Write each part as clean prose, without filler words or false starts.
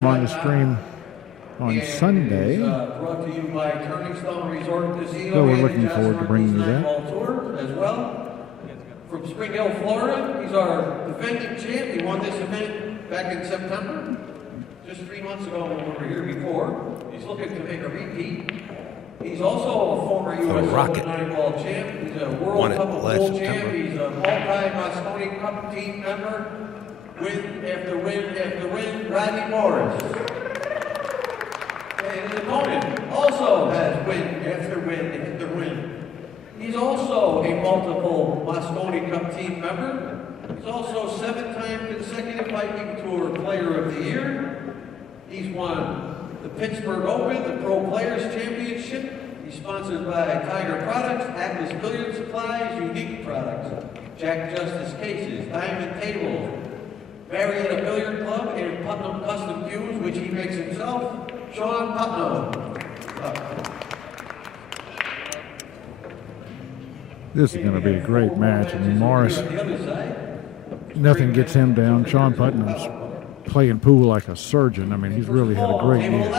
on the stream on Sunday. Brought to you by Turning Stone Resort Casino. So we're looking forward to bringing you that. Tour as well. From Spring Hill, Florida, he's our defending champ. He won this event back in September, just 3 months ago when we were here before. He's looking to make a repeat. He's also a former U.S. Open 9-ball champ. He's a World Cup of Pool champ. He's a multi-Mosconi Cup team member. Win after win after win, Rodney Morris. And his opponent also has win after win after win. He's also a multiple Mosconi Cup team member. He's also 7-time consecutive Viking Tour Player of the Year. He's won the Pittsburgh Open, the Pro Players Championship. He's sponsored by Tiger Products, Atlas Billiard Supplies, Unique Products, Jack Justice Cases, Diamond Tables, Marietta Billiard Club, and Putnam Custom Cues, which he makes himself, Shawn Putnam. This is going to be a great match. I mean, Morris, nothing gets him down. Shawn Putnam's playing pool like a surgeon. I mean, he's really had a great year.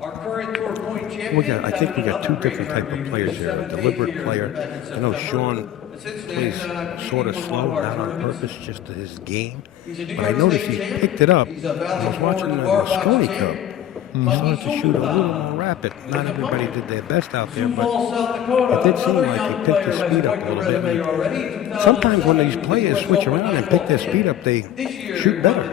I think we got two different type of players here. A deliberate player. I know Shawn plays sort of slow, not on purpose, just to his game. But I noticed he picked it up. I was watching the Mosconi Cup. He started to shoot a little more rapid. Not everybody did their best out there, but it did seem like he picked his speed up a little bit. Sometimes when these players switch around and pick their speed up, they shoot better.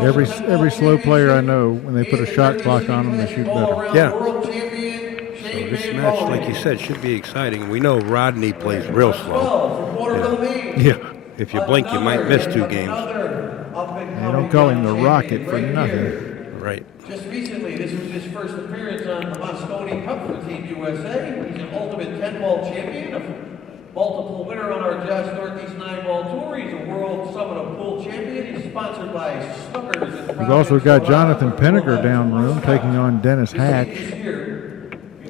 Every slow player I know, when they put a shot clock on them, they shoot better. Yeah. So this match, like you said, should be exciting. We know Rodney plays real slow. Yeah. If you blink, you might miss 2 games. They don't call him the Rocket for nothing. Right. Just recently, this was his first appearance on the Mosconi Cup for Team USA. He's an ultimate 10-ball champion, a multiple winner on our Just Northeast 9-ball tour. He's a World Summit of Pool champion. He's sponsored by Snookers. We've also got Jonathan Pinniger down room taking on Dennis Hatch.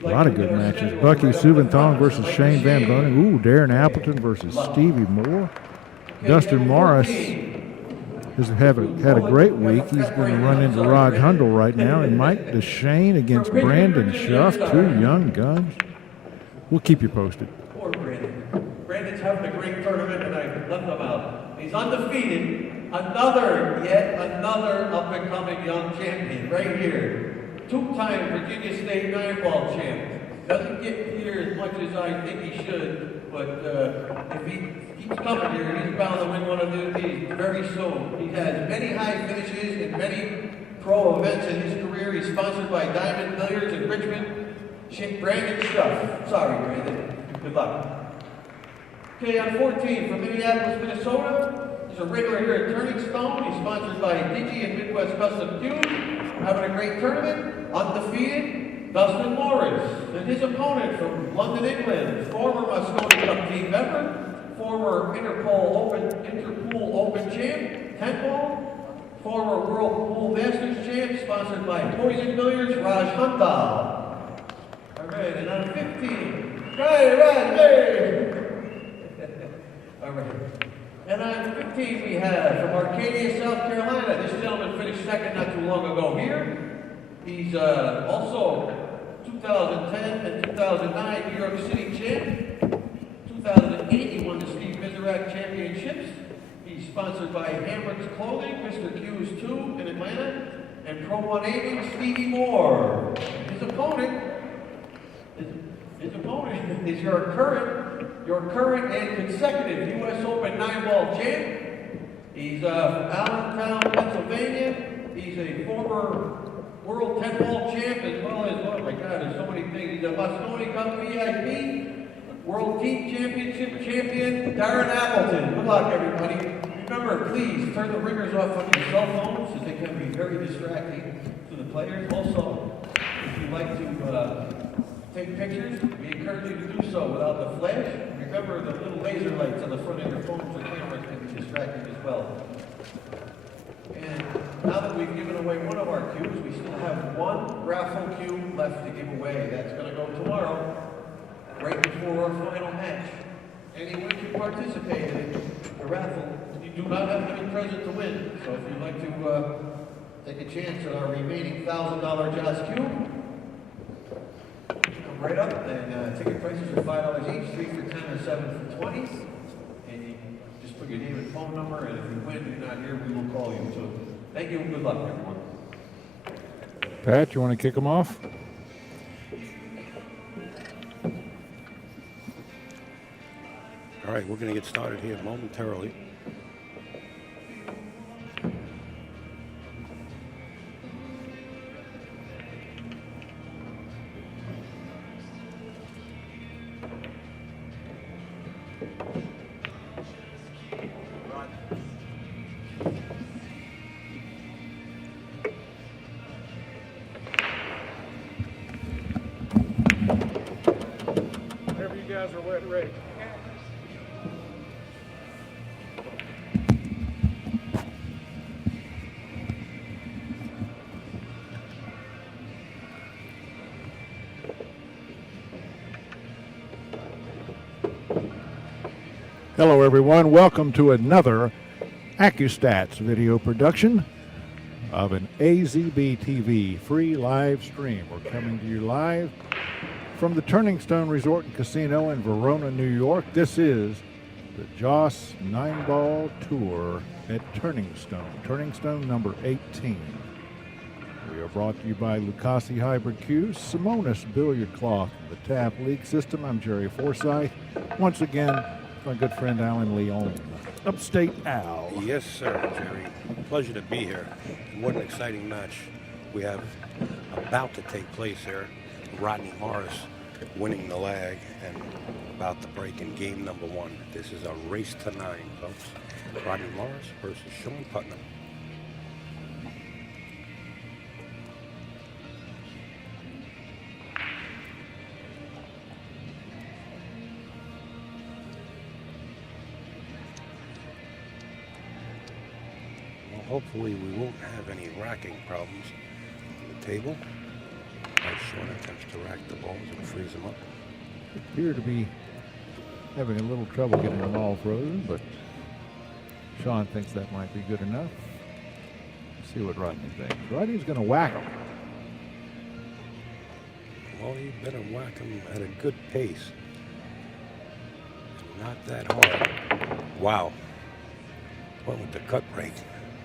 A lot of good matches. Bucky Subinthong versus Shane Van Bonen. Ooh, Darren Appleton versus Stevie Moore. Dustin Morris has had a great week. He's going to run into Rod Hundle right now. And Mike DeShane against Brandon Schuff, 2 young guns. We'll keep you posted. Poor Brandon. Brandon's having a great tournament, and I left him out. He's undefeated. Yet another up-and-coming young champion right here. 2-time Virginia State 9-ball champ. Doesn't get here as much as I think he should, but if he keeps coming here, he's bound to win one of these very soon. He has many high finishes in many pro events in his career. He's sponsored by Diamond Billiards in Richmond. Brandon Schuff. Sorry, Brandon. Good luck. Okay, on 14 from Minneapolis, Minnesota. He's a regular here at Turning Stone. He's sponsored by Digi and Midwest Custom Cues. Having a great tournament, undefeated, Dustin Morris. And his opponent from London, England, former Mosconi Cup team member, former Interpool Open champ, 10-ball, former World Pool Masters champ, sponsored by Poison Billiards, Raj Handal. All right, and on 15, Raj, all right. And on 15, we have from Arcadia, South Carolina. This gentleman finished second not too long ago here. He's also 2010 and 2009 New York City champ. 2008, he won the Steve Vizerac Championships. He's sponsored by Hamrick's Clothing, Mr. Q's 2 in Atlanta, and Pro 180, Stevie Moore. His opponent is your current and consecutive U.S. Open 9-ball champ. He's from Allentown, Pennsylvania. He's a former World 10-ball champ as well as, oh my God, there's so many things. He's a Mosconi Cup VIP, World Team Championship champion, Darren Appleton. Good luck, everybody. Remember, please turn the ringers off on your cell phones, as they can be very distracting to the players. Also, if you like to take pictures, we encourage you to do so without the flash. Remember, the little laser lights on the front of your phones or cameras can be distracting as well. And now that we've given away one of our cues, we still have one raffle cue left to give away. That's going to go tomorrow, right before our final match. Anyone can participate in the raffle. You do not have to be present to win. So if you'd like to take a chance at our remaining $1,000 Joss Cube, come right up. And ticket prices are $5 each, 3 for 10 or 7 for 20. And you just put your name and phone number, and if you win, you're not here, we will call you. So thank you and good luck, everyone. Pat, you want to kick them off? All right, we're going to get started here momentarily. Whenever you guys are wet and ready. Hello, everyone. Welcome to another AccuStats video production of an AZB TV free live stream. We're coming to you live from the Turning Stone Resort and Casino in Verona, New York. This is the Joss 9-Ball Tour at Turning Stone number 18. We are brought to you by Lucasi Hybrid Cues, Simonis Billiard Cloth, the Tap League System. I'm Jerry Forsyth. Once again, my good friend Alan Leon, Upstate Al. Yes, sir, Jerry. Pleasure to be here. And what an exciting match we have about to take place here. Rodney Morris winning the leg and about to break in game number 1. This is a race to 9, folks. Rodney Morris versus Shawn Putnam. Hopefully we won't have any racking problems on the table as Shawn attempts to rack the balls and freeze them up. Appear to be having a little trouble getting them all frozen, but Shawn thinks that might be good enough. Let's see what Rodney thinks. Rodney's going to whack them. Well, you better whack them at a good pace. Not that hard. Wow. What with the cut break?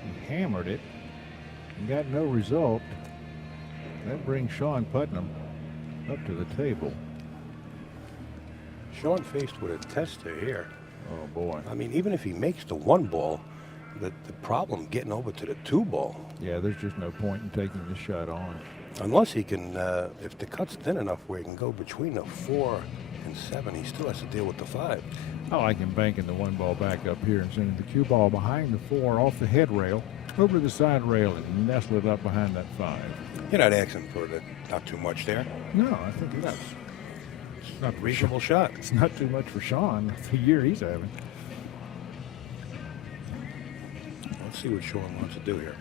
He hammered it and got no result. That brings Shawn Putnam up to the table. Shawn faced with a tester here. Oh, boy. I mean, even if he makes the 1 ball, the problem getting over to the 2 ball. Yeah, there's just no point in taking this shot on. Unless he can, if the cut's thin enough where he can go between the 4 and 7, he still has to deal with the 5. I like him banking the 1 ball back up here and sending the cue ball behind the 4 off the head rail over to the side rail and nestle it up behind that 5. You're not asking for not too much there. No, I think that's not A reasonable shot. It's not too much for Shawn. The year he's having. Let's see what Shawn wants to do here.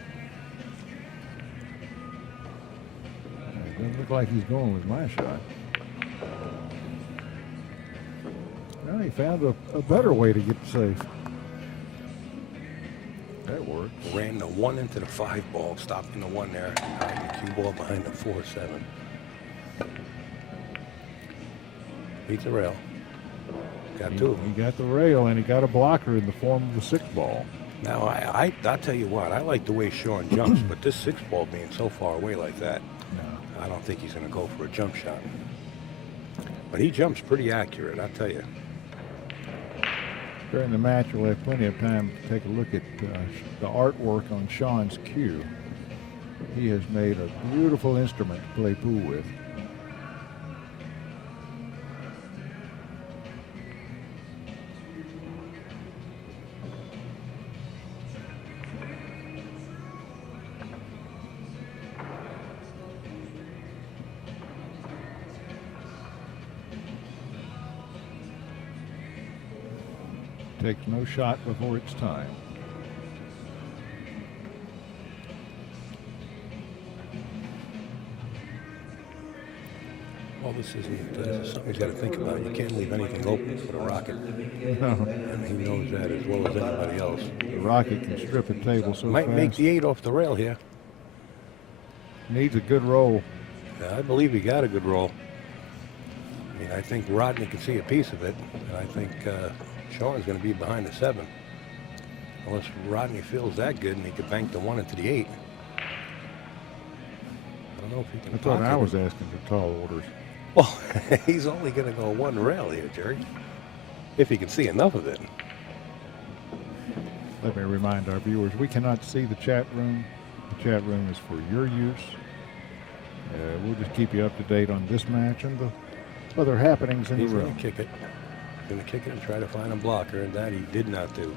It doesn't look like he's going with my shot. Well, he found a better way to get safe. That works. Ran the 1 into the 5 ball, stopping the 1 there, behind the 2 ball behind the 4-7. Beat the rail. Got 2. He got the rail and he got a blocker in the form of the 6 ball. Now, I'll tell you what, I like the way Shawn jumps, but this 6 ball being so far away like that, No. I don't think he's going to go for a jump shot. But he jumps pretty accurate, I'll tell you. During the match, we'll have plenty of time to take a look at the artwork on Shawn's cue. He has made a beautiful instrument to play pool with. Takes no shot before it's time. Well, this is something he's got to think about. You can't leave anything open for the Rocket. No. And he knows that as well as anybody else. The Rocket can strip a table so Might fast. make the 8 off the rail here. Needs a good roll. I believe he got a good roll. I mean, I think Rodney can see a piece of it, and I think Shawn's going to be behind the 7. Unless Rodney feels that good and he could bank the 1 into the 8. I don't know if he can. I thought I pocket was it. asking for tall orders. Well, he's only going to go 1 rail here, Jerry. If he can see enough of it. Let me remind our viewers, we cannot see the chat room. The chat room is for your use. We'll just keep you up to date on this match and the other happenings in He's the going room. to kick it. He's going to kick it and try to find a blocker, and that he did not do.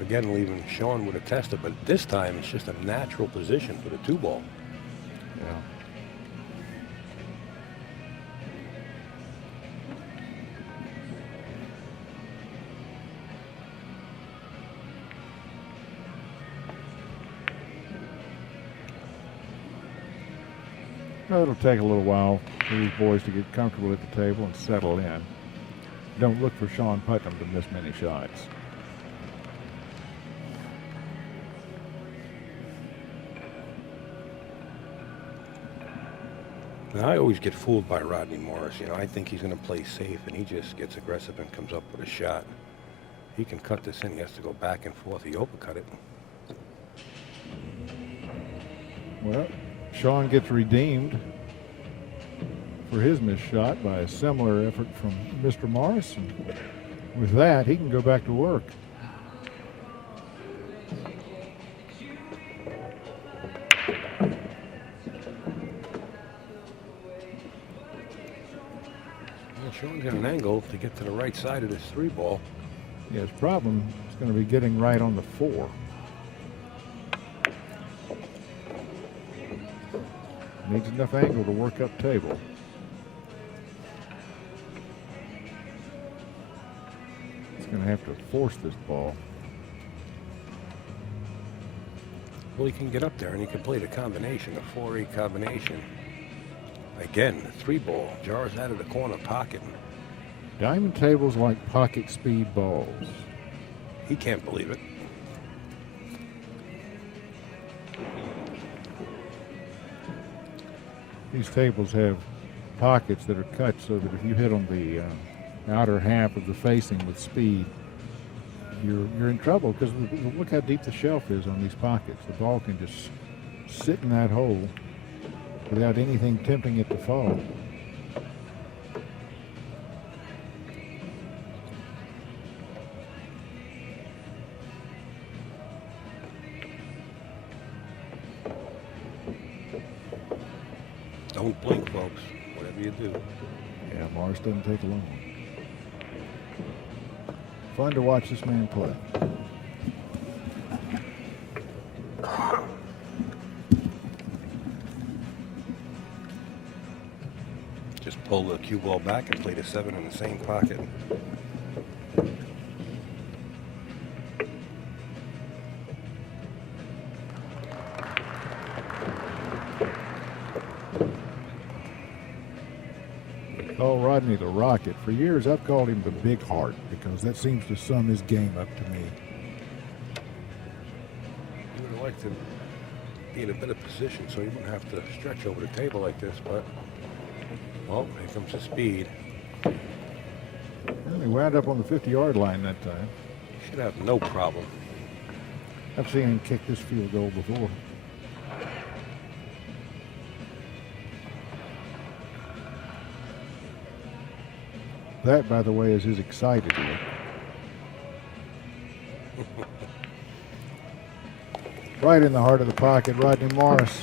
Again, leaving Shawn with a tester, but this time it's just a natural position for the 2-ball. Yeah. Well, it'll take a little while for these boys to get comfortable at the table and settle in. Don't look for Shawn Putnam to miss many shots. Now, I always get fooled by Rodney Morris. You know, I think he's going to play safe, and he just gets aggressive and comes up with a shot. He can cut this in. He has to go back and forth. He uppercut it. Well, Shawn gets redeemed for his missed shot by a similar effort from Mr. Morris. And with that, he can go back to work. Well, Shawn's got an angle to get to the right side of this 3-ball. Yeah, his problem is going to be getting right on the 4. Needs enough angle to work up table. He's going to have to force this ball. Well, he can get up there, and he can play the combination, the 4-8 combination. Again, the 3-ball jars out of the corner pocket. Diamond tables like pocket speed balls. He can't believe it. These tables have pockets that are cut so that if you hit on the outer half of the facing with speed, you're in trouble because look how deep the shelf is on these pockets. The ball can just sit in that hole without anything tempting it to fall. Don't blink, folks, whatever you do. Yeah, Morris doesn't take long. Fun to watch this man play. Just pull the cue ball back and play the 7 in the same pocket. Call Rodney the Rocket. For years, I've called him the Big Heart because that seems to sum his game up to me. You would have liked to be in a better position so you wouldn't have to stretch over the table like this, but, well, here comes the speed. Well, he wound up on the 50-yard line that time. He should have no problem. I've seen him kick this field goal before. That, by the way, is his excited look. Right in the heart of the pocket, Rodney Morris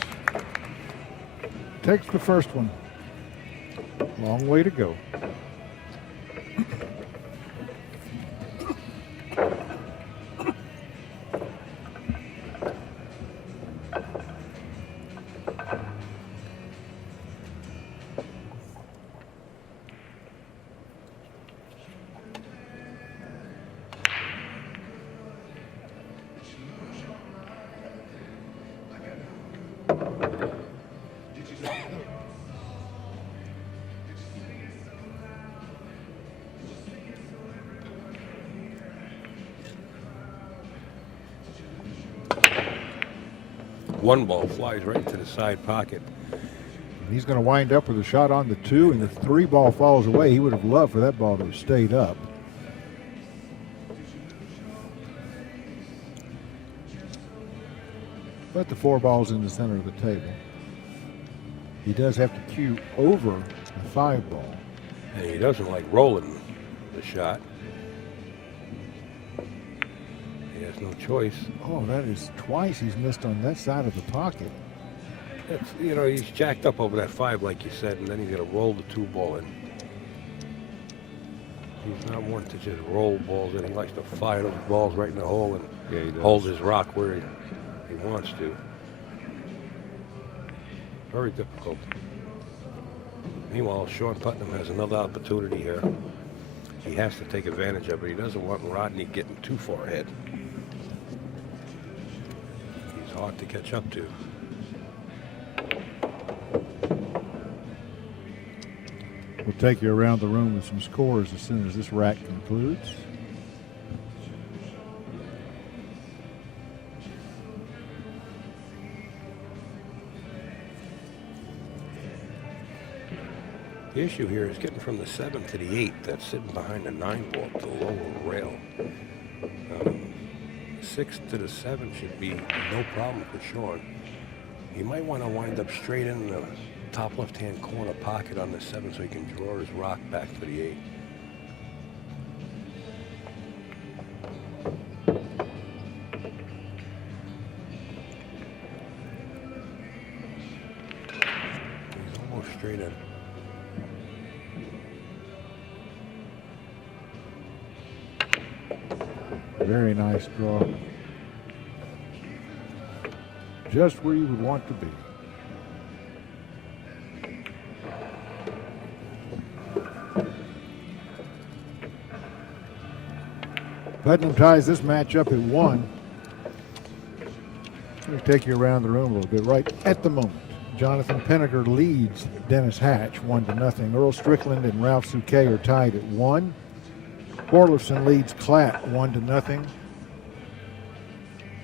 takes the first one. Long way to go. one ball flies right into the side pocket. He's going to wind up with a shot on the 2, and the 3 ball falls away. He would have loved for that ball to have stayed up. But the 4 ball's in the center of the table. He does have to cue over the 5 ball. And he doesn't like rolling the shot. He has no choice. Oh, that is twice he's missed on that side of the pocket. It's, you know, he's jacked up over that 5, like you said, and then he's going to roll the 2 ball in. He's not one to just roll balls in. He likes to fire those balls right in the hole and hold his rock where he wants to. Very difficult. Meanwhile, Shawn Putnam has another opportunity here. He has to take advantage of it. He doesn't want Rodney getting too far ahead. He's hard to catch up to. We'll take you around the room with some scores as soon as this rack concludes. The issue here is getting from the 7 to the 8 that's sitting behind the 9 ball to the lower rail. 6 to the 7 should be no problem for Shawn. He might want to wind up straight in the top left-hand corner pocket on the 7 so he can draw his rock back to the 8. He's almost straight in. Very nice draw. Just where you would want to be. Putnam ties this match up at 1. Let me take you around the room a little bit. Right at the moment, Jonathan Penneker leads Dennis Hatch 1-0. Earl Strickland and Ralph Souquet are tied at 1. Orlifson leads Klatt 1-0.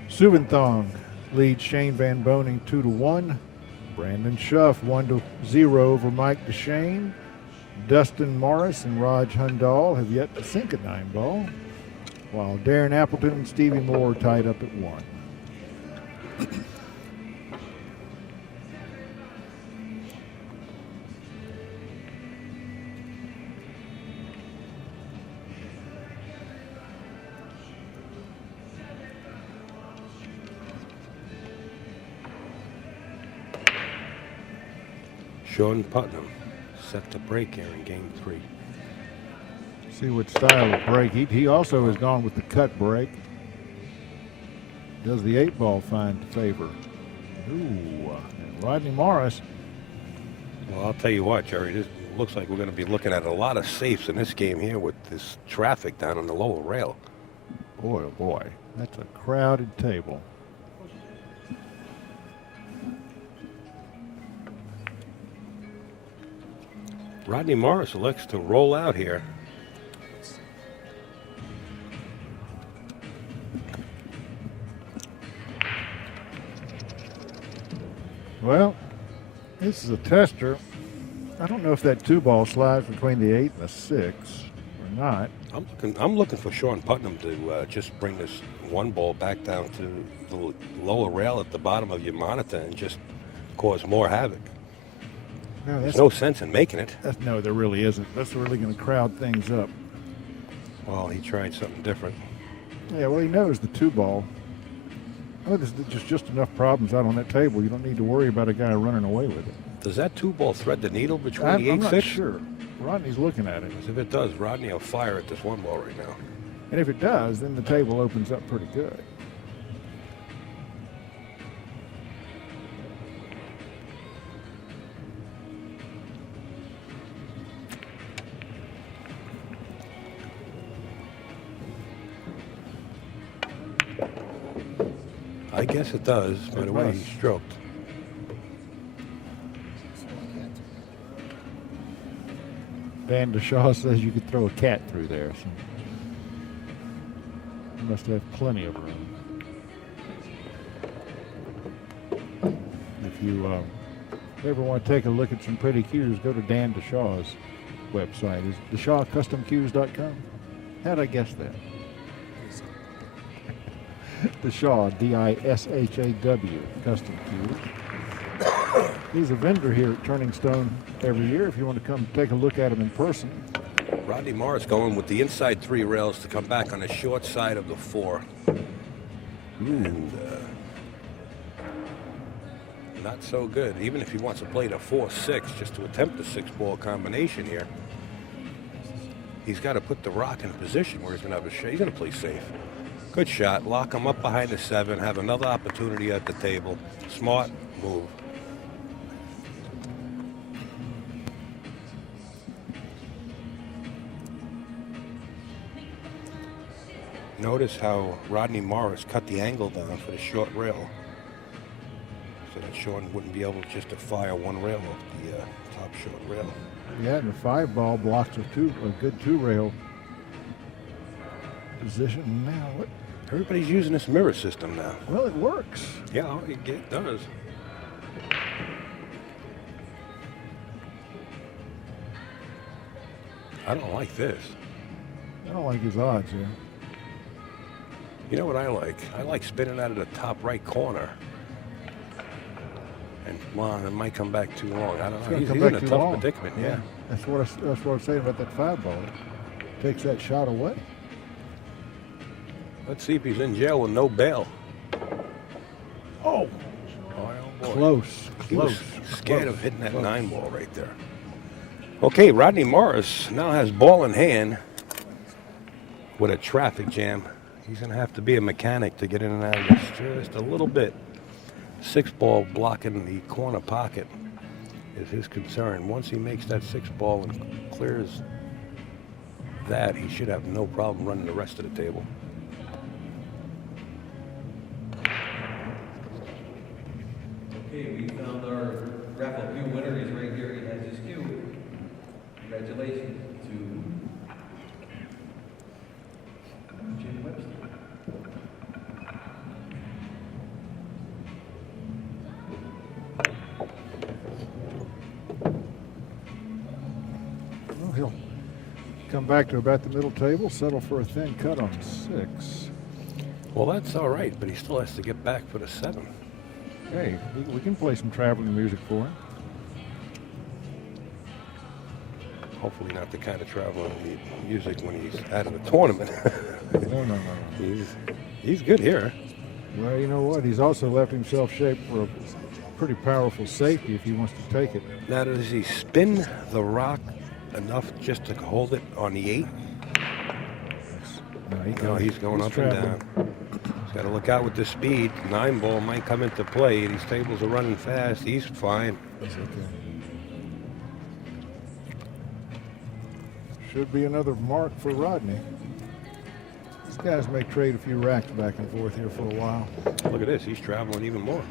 Subenthong leads Shane Van Boening 2-1. Brandon Schuff 1-0 over Mike DeShane. Dustin Morris and Raj Hundal have yet to sink a 9-ball, while Darren Appleton and Stevie Moore tied up at 1. Shawn Putnam set to break here in game 3. See what style of break. He also has gone with the cut break. Does the 8-ball find favor? Ooh, and Rodney Morris. Well, I'll tell you what, Jerry, this looks like we're going to be looking at a lot of safes in this game here with this traffic down on the lower rail. Boy, oh boy, that's a crowded table. Rodney Morris elects to roll out here. Well, this is a tester. I don't know if that 2-ball slides between the 8 and the 6 or not. I'm looking for Shawn Putnam to just bring this 1 ball back down to the lower rail at the bottom of your monitor and just cause more havoc. No, there's no sense in making it. No, there really isn't. That's really going to crowd things up. Well, he tried something different. Yeah, well, he knows the 2-ball. Oh, there's just enough problems out on that table. You don't need to worry about a guy running away with it. Does that 2-ball thread the needle between the 8 I'm and not 6? sure. Rodney's looking at it. Because if it does, Rodney will fire at this 1 ball right now. And if it does, then the table opens up pretty good. I guess it does, by the way he stroked. Dan DeShaw says you could throw a cat through there. So you must have plenty of room. if you ever want to take a look at some pretty cues, go to Dan DeShaw's website. Is DeShawCustomCues.com? How'd I guess that? DeShaw, D-I-S-H-A-W, Custom Cues. He's a vendor here at Turning Stone every year if you want to come take a look at him in person. Rodney Morris going with the inside 3 rails to come back on the short side of the 4. And not so good. Even if he wants to play the 4-6 just to attempt the 6-ball combination here, he's got to put the rock in a position where he's going to have a shot. He's going to play safe. Good shot. Lock him up behind the 7. Have another opportunity at the table. Smart move. Notice how Rodney Morris cut the angle down for the short rail so that Shawn wouldn't be able just to fire one rail off the top short rail. Yeah, and the 5-ball blocks a good 2-rail position. Now, what? Everybody's using this mirror system now. Well, it works. Yeah, it does. I don't like this. I don't like his odds, yeah. You know what I like? I like spinning out of the top right corner. And, well, it might come back too long. I don't know. He's in a tough predicament, yeah. That's what I'm saying about that 5-ball. Takes that shot away. Let's see if he's in jail with no bail. Oh, boy. Close. He was scared of hitting that 9-ball right there. Okay, Rodney Morris now has ball in hand with a traffic jam. He's going to have to be a mechanic to get in and out of this just a little bit. 6-ball blocking the corner pocket is his concern. Once he makes that 6-ball and clears that, he should have no problem running the rest of the table. Okay, we found our raffle cue winner. He's right here. He has his cue. Congratulations to Jim Webster. Well, he'll come back to about the middle table, settle for a thin cut on 6. Well, that's all right, but he still has to get back for the 7. Hey, we can play some traveling music for him. Hopefully not the kind of traveling music when he's out of the tournament. No. He's good here. Well, you know what? He's also left himself shaped for a pretty powerful safety if he wants to take it. Now, does he spin the rock enough just to hold it on the 8? No, he's going up and down. He's got to look out with the speed. 9-ball might come into play. These tables are running fast. He's fine. That's okay. Should be another mark for Rodney. These guys may trade a few racks back and forth here for a while. Look at this. He's traveling even more.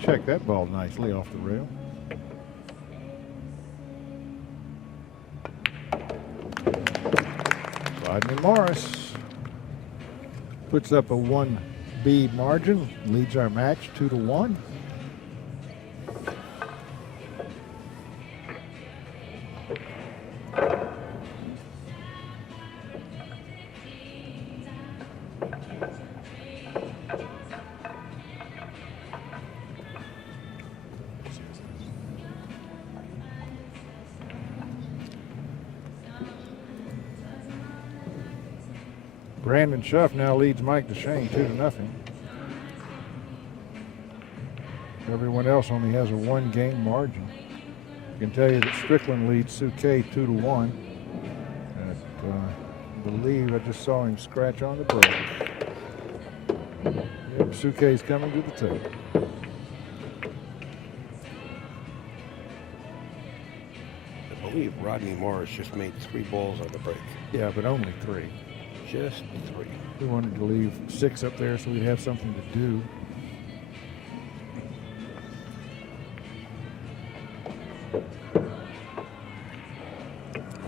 Check that ball nicely off the rail. Rodney Morris puts up a 1B margin, leads our match 2-1. Brandon Schuff now leads Mike DeShane 2-0. Everyone else only has a 1-game margin. I can tell you that Strickland leads Suquet 2-1. I believe I just saw him scratch on the break. Yep, Suquet's coming to the table. I believe Rodney Morris just made 3 balls on the break. Yeah, but only 3. Just 3. We wanted to leave 6 up there so we'd have something to do.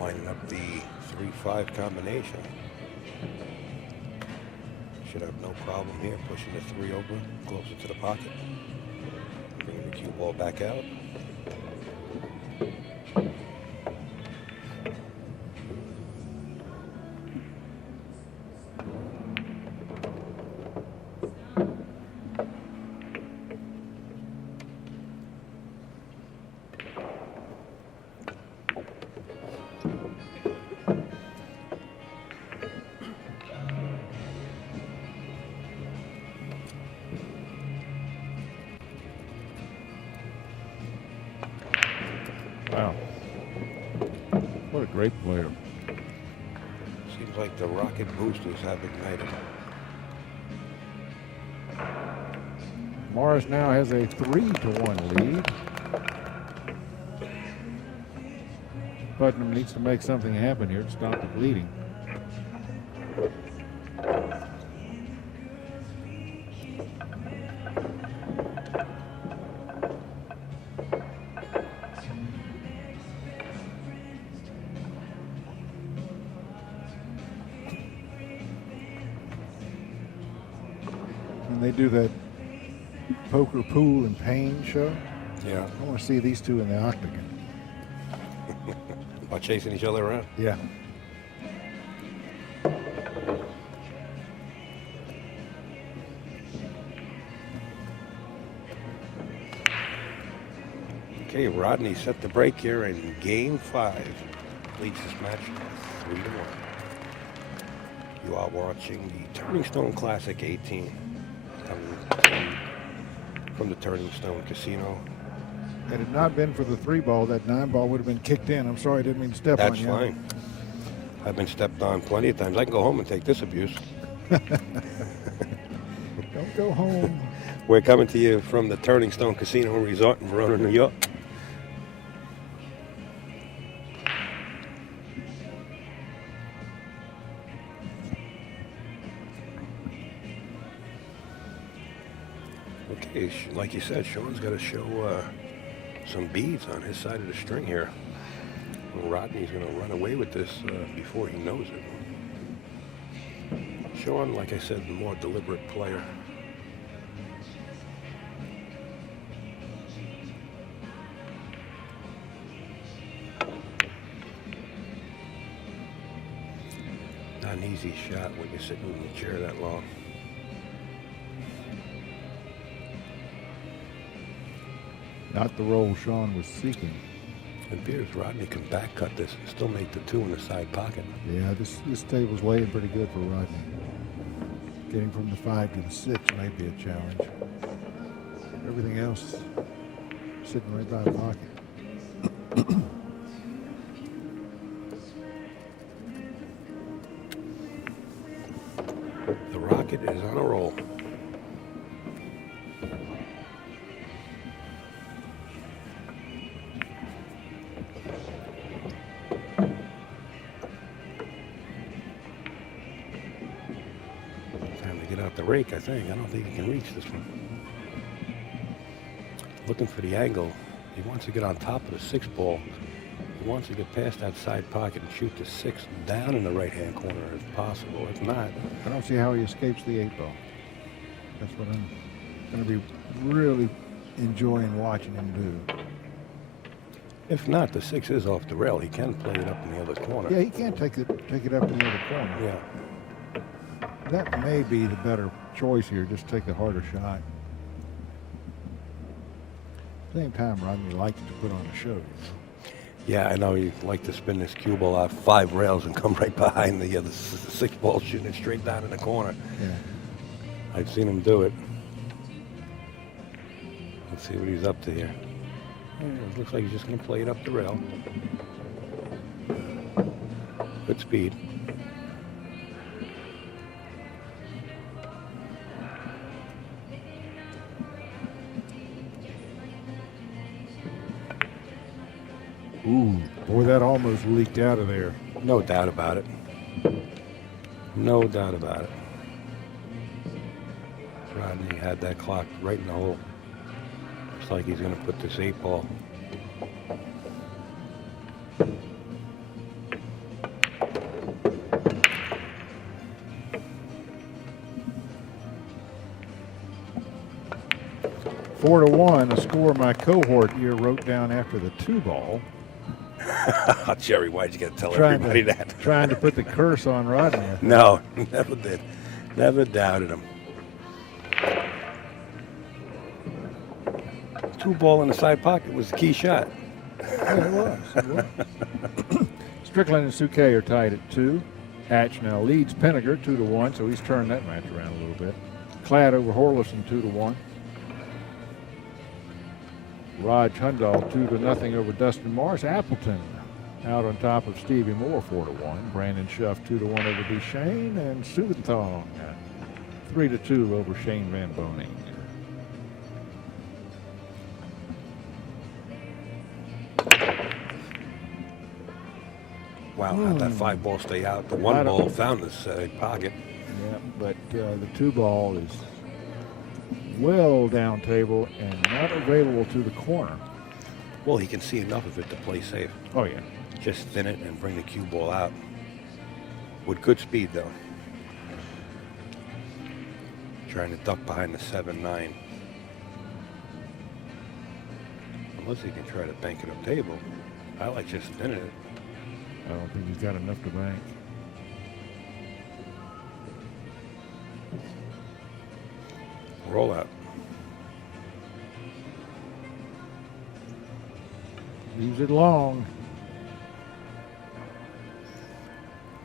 lining up the 3-5 combination. Should have no problem here, pushing the 3 over, closer to the pocket. Bringing the cue ball back out. Wow. What a great player. Seems like the rocket boosters have ignited. Morris now has a 3-1 lead. Putnam needs to make something happen here to stop the bleeding. They do that poker, pool, and pain show. Yeah. I want to see these two in the octagon. By chasing each other around. Yeah. Okay, Rodney set the break here in Game 5. Leads this match 3-1. You are watching the Turning Stone Classic 18. From the Turning Stone Casino. Had it not been for the 3-ball, that 9-ball would have been kicked in. I'm sorry, I didn't mean to step on you. That's fine. I've been stepped on plenty of times. I can go home and take this abuse. Don't go home. We're coming to you from the Turning Stone Casino and Resort in Verona, New York. Okay, like you said, Shawn's got to show some beads on his side of the string here. Rodney's going to run away with this before he knows it. Shawn, like I said, the more deliberate player. Not an easy shot when you're sitting in the chair that long. Not the roll Shawn was seeking. It appears Rodney can back cut this and still make the 2 in the side pocket. Yeah, this table's laying pretty good for Rodney. Getting from the 5 to the 6 may be a challenge. Everything else sitting right by the pocket. The Rocket is on a roll. The rake, I think. I don't think he can reach this one. Looking for the angle. He wants to get on top of the 6-ball. He wants to get past that side pocket and shoot the 6 down in the right-hand corner if possible. If not, I don't see how he escapes the 8-ball. That's what I'm going to be really enjoying watching him do. If not, the 6 is off the rail. He can play it up in the other corner. Yeah, he can take it up in the other corner. Yeah. That may be the better choice here. Just take the harder shot. At the same time, Rodney likes to put on a show. Yeah, I know he'd like to spin this cue ball out 5 rails and come right behind the other 6-ball, shooting it straight down in the corner. Yeah. I've seen him do it. Let's see what he's up to here. Yeah, it looks like he's just going to play it up the rail. Good speed. Ooh, boy, that almost leaked out of there. No doubt about it. No doubt about it. Rodney had that clock right in the hole. Looks like he's going to put this 8-ball. 4-1, a score my cohort here wrote down after the 2-ball. Jerry, why'd you got to tell Trying everybody that? Trying to put the curse on Rodney. No, never did. Never doubted him. 2-ball in the side pocket was the key shot. Yeah, it was. Strickland and Suke are tied at 2. Hatch now leads Penninger 2-1, so he's turned that match around a little bit. Clad over Horlison 2-1. Raj Hundal 2-0 over Dustin Morris. Appleton out on top of Stevie Moore 4-1. Brandon Schuff 2-1 over Duchesne, and Suventhong 3-2 over Shane Van Boening. Wow, how'd that 5-ball stay out? The 1-ball found this pocket. Yeah, but the 2-ball is well down table and not available to the corner. Well, he can see enough of it to play safe. Oh, yeah. Just thin it and bring the cue ball out. With good speed, though. Trying to duck behind the 7-9. Unless he can try to bank it up table. I like just thinning it. I don't think he's got enough to bank. Roll out. Leaves it long.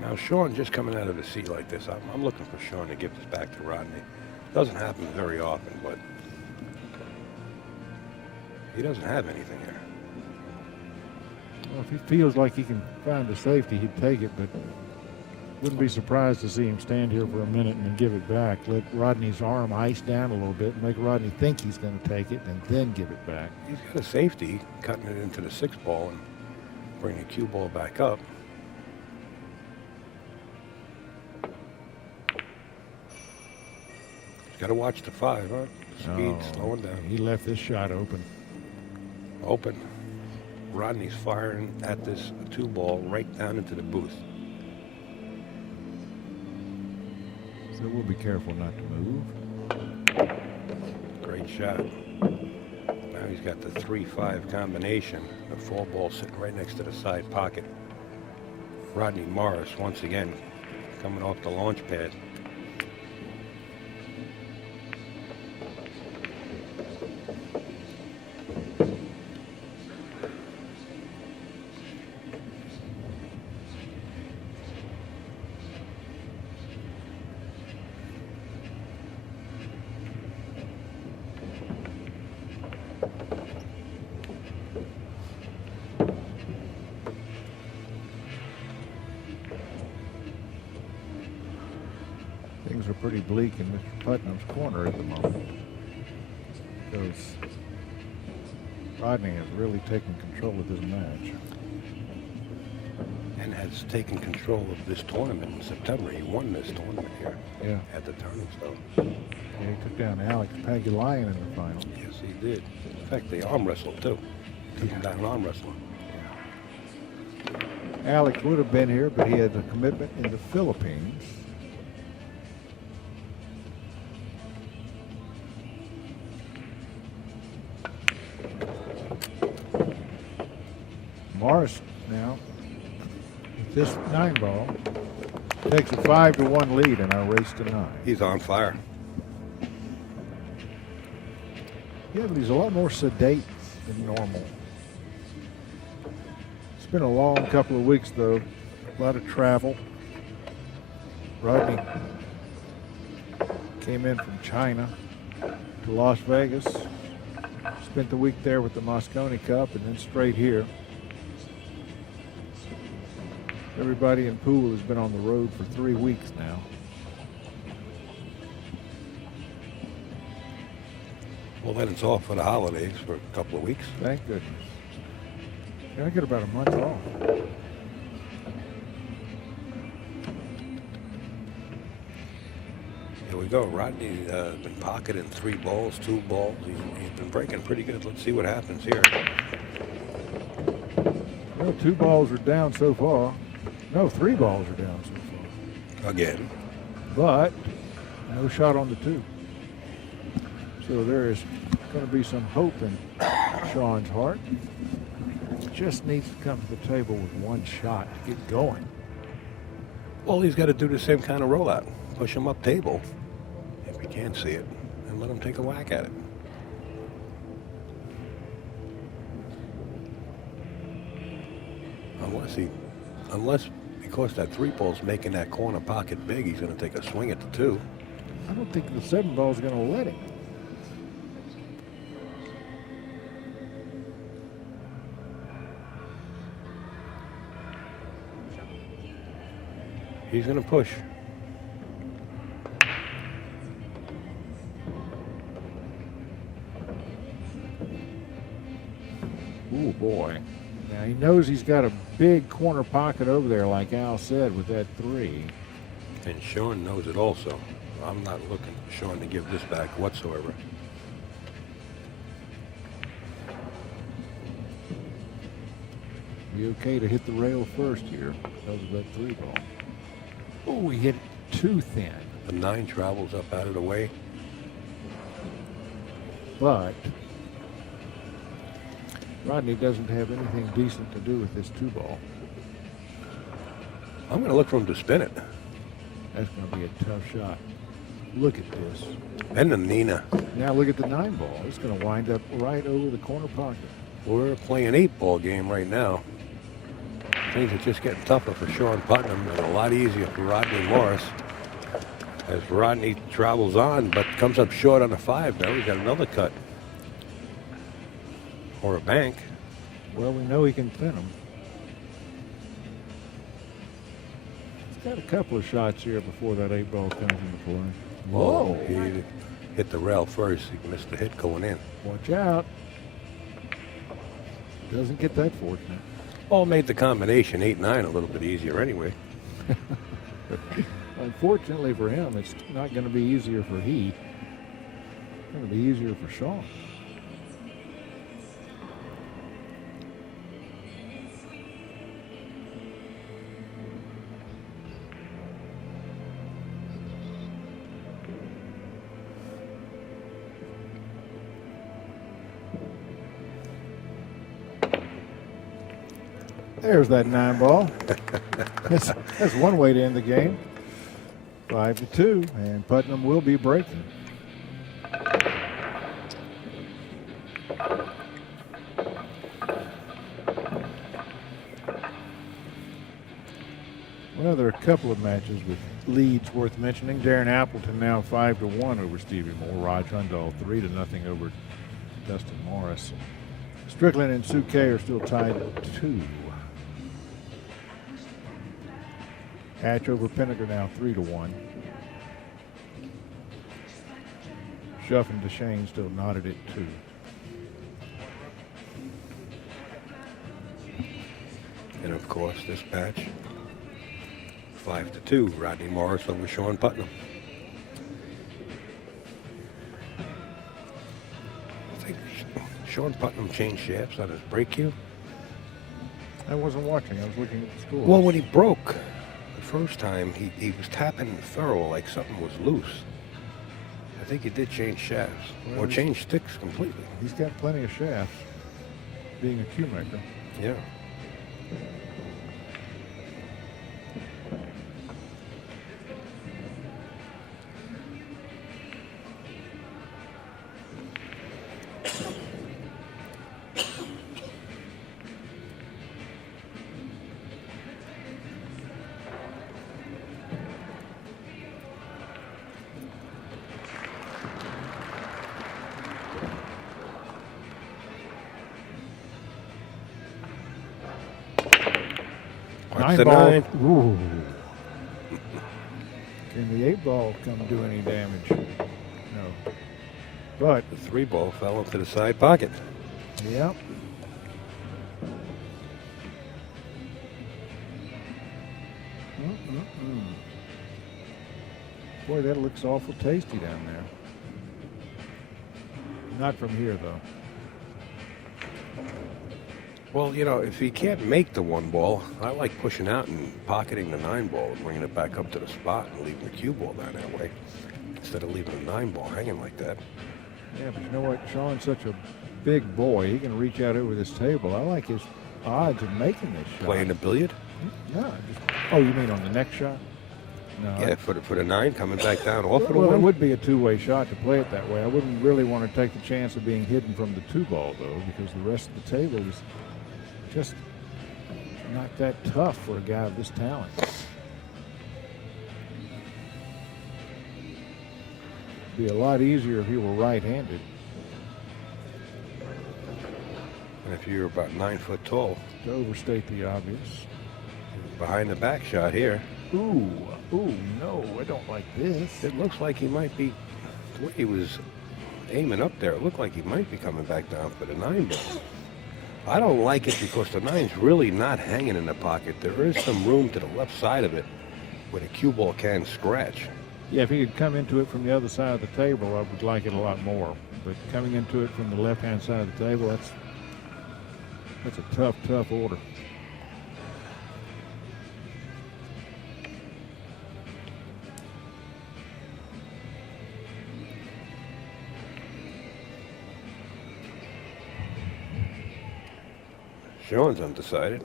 Now, Shawn just coming out of the seat like this, I'm looking for Shawn to give this back to Rodney. Doesn't happen very often, but he doesn't have anything here. Well, if he feels like he can find the safety, he'd take it, but wouldn't be surprised to see him stand here for a minute and then give it back. Let Rodney's arm ice down a little bit and make Rodney think he's going to take it and then give it back. He's got a safety, cutting it into the 6-ball and bring the cue ball back up. He's got to watch the 5, huh? Speed slowing down. He left this shot open. Open. Rodney's firing at this 2-ball right down into the booth. So we'll be careful not to move. Great shot. Now he's got the 3-5 combination. The 4-ball sitting right next to the side pocket. Rodney Morris once again coming off the launch pad. Things are pretty bleak in Mr. Putnam's corner at the moment, because Rodney has really taken control of this match. And has taken control of this tournament in September. He won this tournament here at the Turning Stone. Yeah, he took down Alex Pagulayan in the final. Yes, he did. In fact, they arm wrestled too. Took him down arm wrestling. Alex would have been here, but he had a commitment in the Philippines. Morris now, with this 9-ball, takes a 5-1 lead in our race to 9. He's on fire. Yeah, but he's a lot more sedate than normal. It's been a long couple of weeks, though. A lot of travel. Rodney came in from China to Las Vegas. Spent the week there with the Moscone Cup and then straight here. Everybody in pool has been on the road for 3 weeks now. Well, then it's off for the holidays for a couple of weeks. Thank goodness. Yeah, I get about a month off. Here we go. Rodney's been pocketing 3 balls, 2 balls. He's been breaking pretty good. Let's see what happens here. Well, 2 balls are down so far. No, 3 balls are down so far. Again. But no shot on the 2. So there is going to be some hope in Shawn's heart. Just needs to come to the table with one shot to get going. Well, he's got to do the same kind of rollout. Push him up table, if he can't see it, and let him take a whack at it. Unless because that 3-ball's making that corner pocket big, he's going to take a swing at the 2. I don't think the 7-ball is going to let him. He's going to push. Ooh, boy. Now, he knows he's got a big corner pocket over there, like Al said, with that 3. And Shawn knows it also. I'm not looking for Shawn to give this back whatsoever. Be okay to hit the rail first here because of that 3-ball. Oh, he hit it too thin. The 9 travels up out of the way. But Rodney doesn't have anything decent to do with this 2-ball. I'm going to look for him to spin it. That's going to be a tough shot. Look at this. And the Nina. Now look at the 9-ball. It's going to wind up right over the corner pocket. We're playing 8-ball game right now. Things are just getting tougher for Shawn Putnam and a lot easier for Rodney Morris. As Rodney travels on, but comes up short on a 5. Now he's got another cut. Or a bank. Well, we know he can pin him. He's got a couple of shots here before that 8-ball comes into play. Whoa! He hit the rail first. He missed the hit going in. Watch out. Doesn't get that fortunate. All made the combination 8-9 a little bit easier anyway. Unfortunately for him, it's not going to be easier for Heath. It's going to be easier for Shawn. There's that 9-ball. That's one way to end the game. 5-2, and Putnam will be breaking. Well, there are a couple of matches with leads worth mentioning. Darren Appleton now 5-1 over Stevie Moore. Raj Hundal 3-0 over Dustin Morris. Strickland and Suke are still tied at 2. Hatch over Pinnaker now 3-1. Schuff and DeShane still knotted at 2. And of course, this match 5-2. Rodney Morris over Shawn Putnam. I think Shawn Putnam changed shafts on his break cue. I wasn't watching. I was looking at the score. Well, when he broke the first time, he was tapping thorough like something was loose. I think he did change shafts, Well, or change sticks completely. He's got plenty of shafts, being a cue maker. Yeah. Nine the ball. 9. Ooh. Can the 8-ball come do any damage? No. But, The 3-ball fell into the side pocket. yep. Boy, that looks awful tasty down there. Not from here, though. Well, you know, if he can't make the 1-ball, I like pushing out and pocketing the 9-ball and bringing it back up to the spot and leaving the cue ball down that way instead of leaving the 9-ball hanging like that. Yeah, but you know what? Shawn's such a big boy. He can reach out over this table. I like his odds of making this shot. Playing the billiard? No, oh, you mean on the next shot? No. Yeah, for the 9, coming back down off of the Well, it one. would be a two-way shot to play it that way. I wouldn't really want to take the chance of being hidden from the 2-ball, though, because the rest of the table is just not that tough for a guy of this talent. It'd be a lot easier if he were right-handed. And if you're about 9 foot tall, To overstate the obvious. behind the back shot here, Ooh, no, I don't like this. it looks like he might be, the way he was aiming up there, it looked like he might be coming back down for the 9 ball. I don't like it because the 9's really not hanging in the pocket. There is some room to the left side of it where the cue ball can scratch. Yeah, if he could come into it from the other side of the table, I would like it a lot more. But coming into it from the left-hand side of the table, that's a tough order. Shawn's undecided.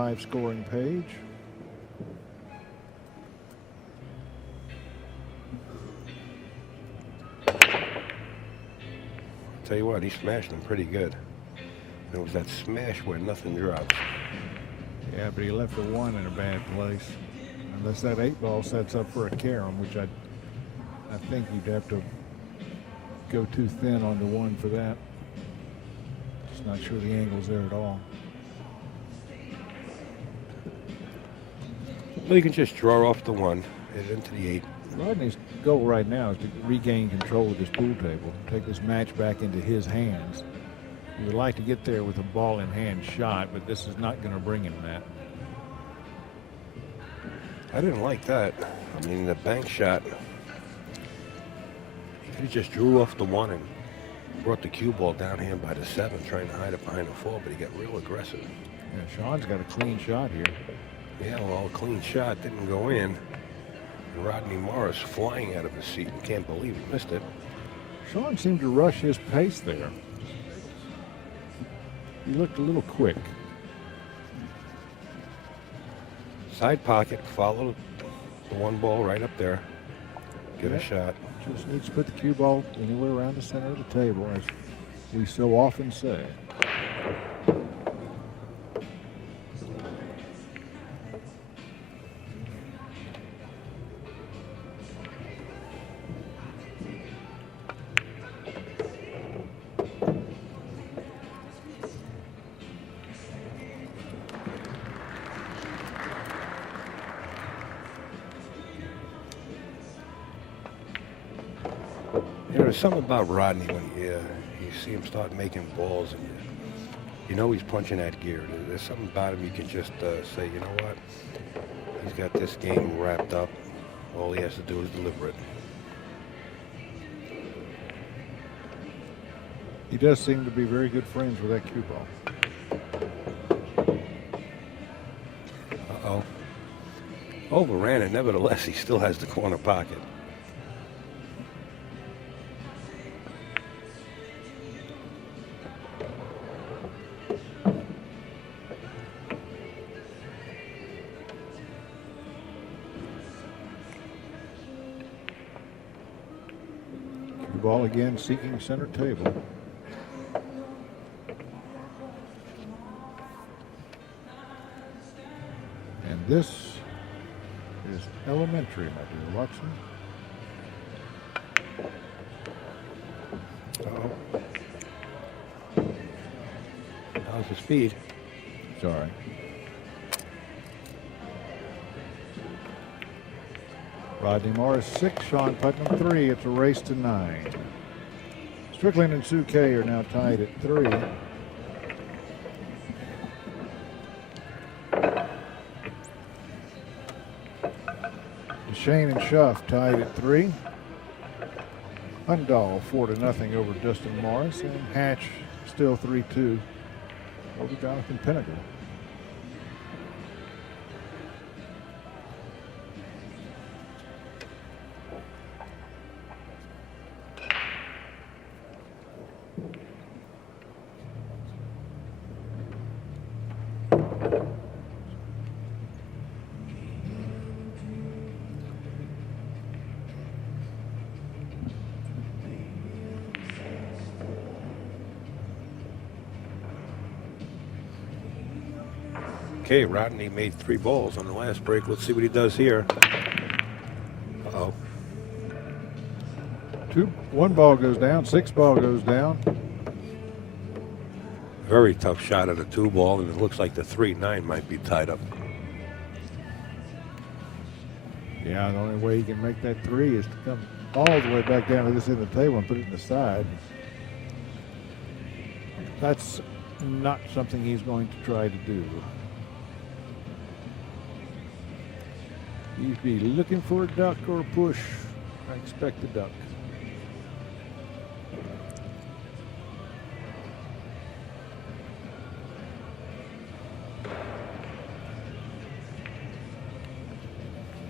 5 scoring page. Tell you what, he smashed him pretty good. And it was that smash where nothing drops. Yeah, but he left the 1 in a bad place. Unless that 8 ball sets up for a carom, which I think you'd have to go too thin on the 1 for that. Just not sure the angle's there at all. Well, you can just draw off the 1 and into the 8. Rodney's goal right now is to regain control of this pool table, take this match back into his hands. He would like to get there with a ball in hand shot, but this is not going to bring him that. I didn't like that. I mean, the bank shot, he just drew off the 1 and brought the cue ball down here by the 7, trying to hide it behind the 4, but he got real aggressive. Yeah, Shawn's got a clean shot here. Yeah, well, a clean shot didn't go in. And Rodney Morris flying out of his seat and can't believe he missed it. Shawn seemed to rush his pace there. He looked a little quick. Side pocket, follow the 1 ball right up there. Get a shot. Just needs to put the cue ball anywhere around the center of the table, as we so often say. There's something about Rodney when you see him start making balls and you know he's punching that gear. There's something about him you can just say, you know what, he's got this game wrapped up. All he has to do is deliver it. He does seem to be very good friends with that cue ball. Uh-oh. Oh, Verona, nevertheless, he still has the corner pocket. Ball again, seeking center table. And this is elementary, my dear Watson. Uh-oh. How's the speed? Sorry. Rodney Morris 6, Shawn Putnam 3. It's a race to 9. Strickland and Sue Kay are now tied at 3. Shane and Schuff tied at 3. Hundahl 4-0 over Dustin Morris, and Hatch still 3-2 over Jonathan Pinnacle. Okay, Rodney made 3 balls on the last break. Let's see what he does here. Uh-oh. 1 ball goes down, 6 ball goes down. Very tough shot at a 2 ball, and it looks like the 3-9 might be tied up. Yeah, the only way he can make that 3 is to come all the way back down to this end of the table and put it in the side. That's not something he's going to try to do. He'd be looking for a duck or a push. I expect a duck.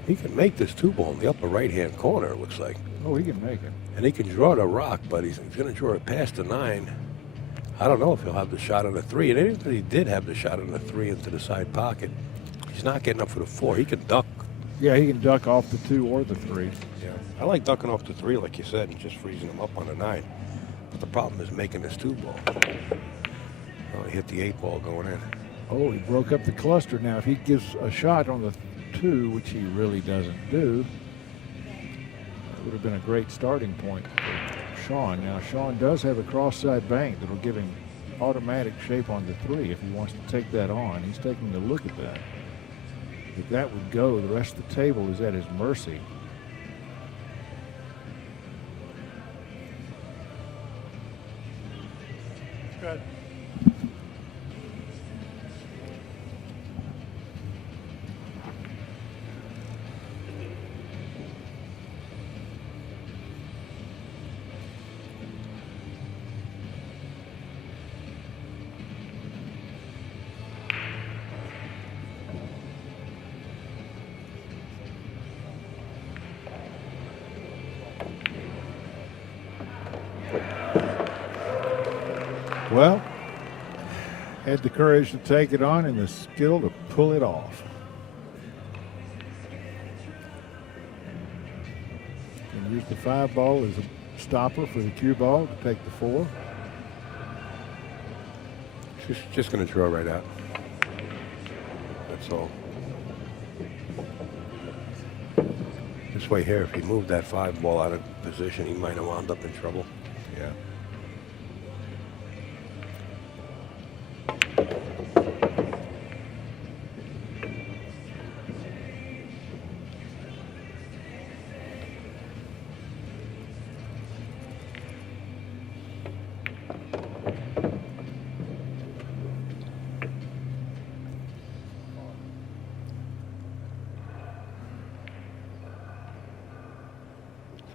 He can make this 2 ball in the upper right-hand corner, it looks like. Oh, he can make it. And he can draw the rock, but he's going to draw it past the 9. I don't know if he'll have the shot on the 3. And even if he did have the shot on the 3 into the side pocket, he's not getting up for the 4. He can duck. Yeah, he can duck off the 2 or the 3. Yeah, I like ducking off the 3, like you said, and just freezing him up on the 9. But the problem is making this 2 ball. Oh, he hit the 8 ball going in. Oh, he broke up the cluster. Now, if he gives a shot on the 2, which he really doesn't do, it would have been a great starting point for Shawn. Now, Shawn does have a cross-side bank that will give him automatic shape on the 3 if he wants to take that on. He's taking a look at that. If that would go, the rest of the table is at his mercy. Good. Well, had the courage to take it on and the skill to pull it off. And use the 5 ball as a stopper for the cue ball to take the 4. Just going to draw right out. That's all. This way here, if he moved that 5 ball out of position, he might have wound up in trouble. Yeah.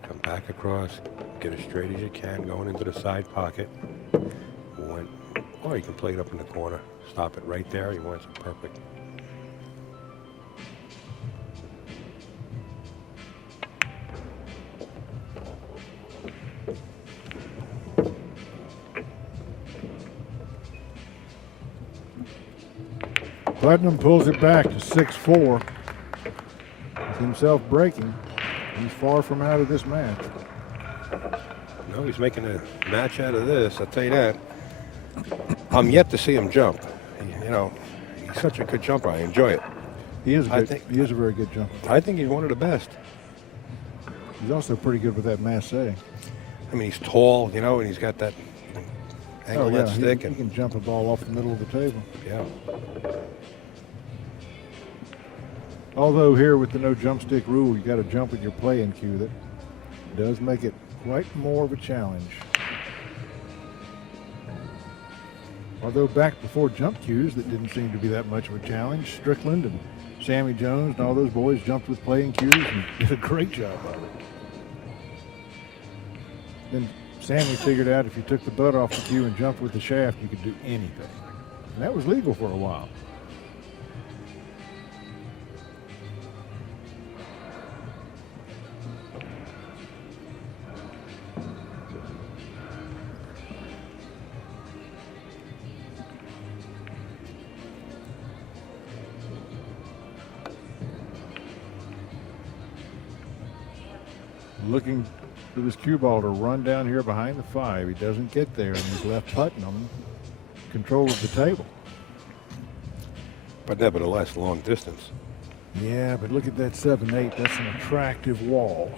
Come back across, get as straight as you can, going into the side pocket. Or you can play it up in the corner. Stop it right there. He wants it perfect. Putnam pulls it back to 6-4. With himself breaking, he's far from out of this match. No, he's making a match out of this, I'll tell you that. I'm yet to see him jump. You know, he's such a good jumper. I enjoy it. He is a very good jumper. I think he's one of the best. He's also pretty good with that masse. I mean, he's tall, you know, and he's got that angle, that stick. He can jump a ball off the middle of the table. Yeah. Although here with the no jump stick rule, you got to jump with your playing cue. That does make it quite more of a challenge. Although back before jump cues, that didn't seem to be that much of a challenge. Strickland and Sammy Jones and all those boys jumped with playing cues and did a great job of it. Then Sammy figured out if you took the butt off the cue and jumped with the shaft, you could do anything. And that was legal for a while. Looking for this cue ball to run down here behind the 5. He doesn't get there, and he's left Putnam control of the table. But nevertheless, long distance. Yeah, but look at that 7-8. That's an attractive wall.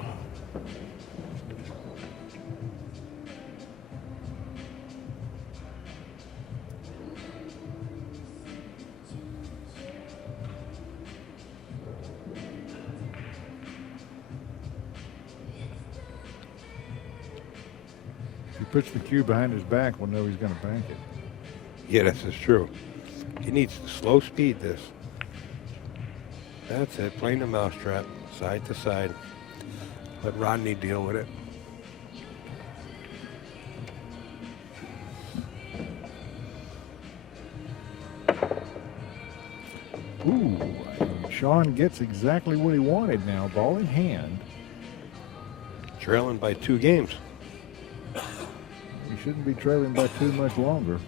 Puts the cue behind his back, we'll know he's going to bank it. Yeah, that's true. He needs to slow speed this. That's it. Playing the mousetrap, side to side. Let Rodney deal with it. Ooh, Shawn gets exactly what he wanted now. Ball in hand. Trailing by 2 games. You shouldn't be trailing by too much longer.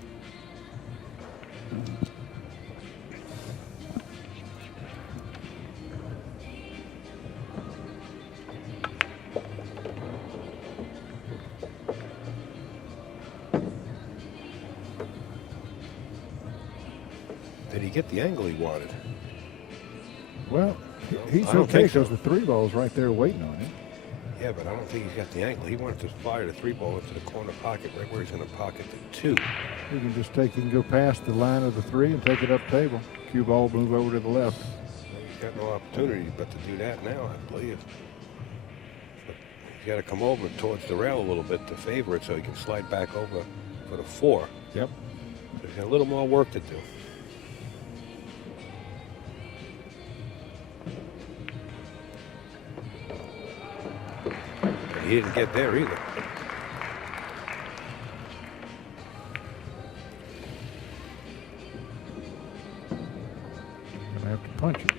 Did he get the angle he wanted? Well, he's I don't okay think so. because the 3 ball's right there waiting on him. Yeah, but I don't think he's got the angle. He wanted to fire the 3 ball into the corner pocket, right where he's going to pocket the 2. You can just take, you can go past the line of the 3 and take it up table. Cue ball, move over to the left. He's got no opportunity but to do that now, I believe. But he's got to come over towards the rail a little bit to favor it so he can slide back over for the 4. Yep. He's got a little more work to do. He didn't get there either. Gonna have to punch it.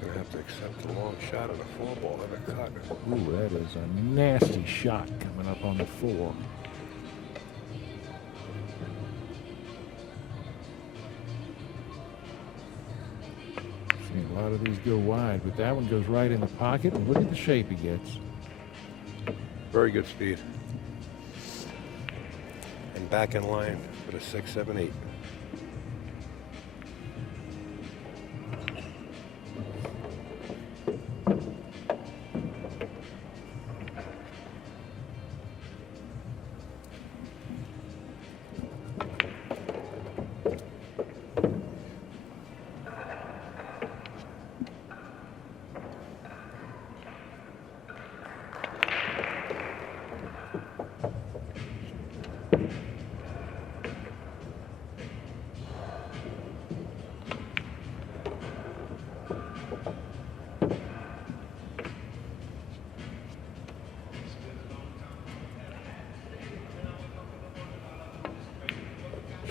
Gonna have to accept the long shot of the 4 ball and a cut. Ooh, that is a nasty shot coming up on the 4. Seen a lot of these go wide, but that one goes right in the pocket, and look at the shape he gets. Very good speed. And back in line for the 6, 7, 8.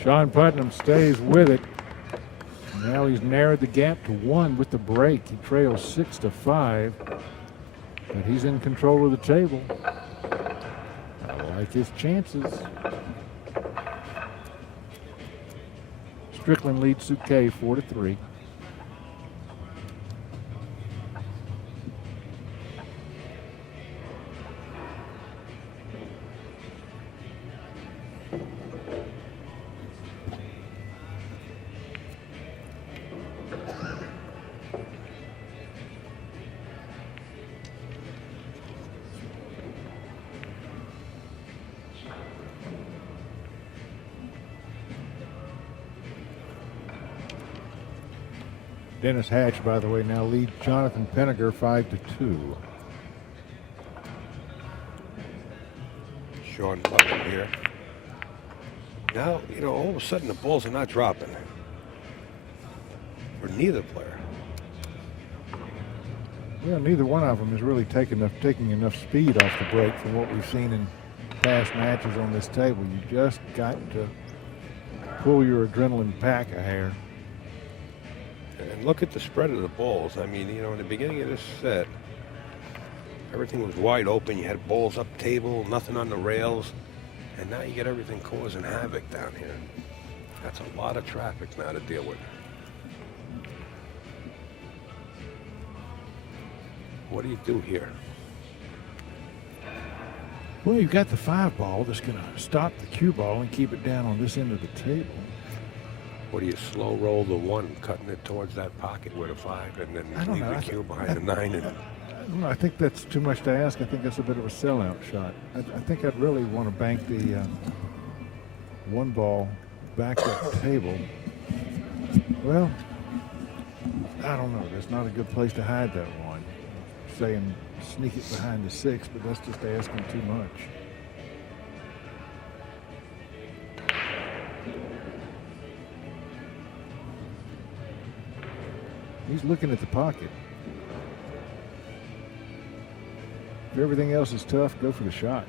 Shawn Putnam stays with it. Now he's narrowed the gap to 1 with the break. He trails 6-5, but he's in control of the table. I like his chances. Strickland leads Suquet 4-3. Dennis Hatch, by the way, now leads Jonathan Pennegar 5-2. Shawn Putnam here. Now, you know, all of a sudden the balls are not dropping for neither player. Well, neither one of them is really taking enough speed off the break from what we've seen in past matches on this table. You just got to pull your adrenaline pack a hair. And look at the spread of the balls. I mean, you know, in the beginning of this set, everything was wide open. You had balls up table, nothing on the rails. And now you get everything causing havoc down here. That's a lot of traffic now to deal with. What do you do here? Well, you've got the 5 ball that's going to stop the cue ball and keep it down on this end of the table. What do you slow roll the 1, cutting it towards that pocket where the 5, and then leave the cue behind the 9? And I don't know. I think that's too much to ask. I think that's a bit of a sellout shot. I think I'd really want to bank the 1 ball back that table. Well, I don't know. That's not a good place to hide that 1. Saying sneak it behind the 6, but that's just asking too much. He's looking at the pocket. If everything else is tough, go for the shot.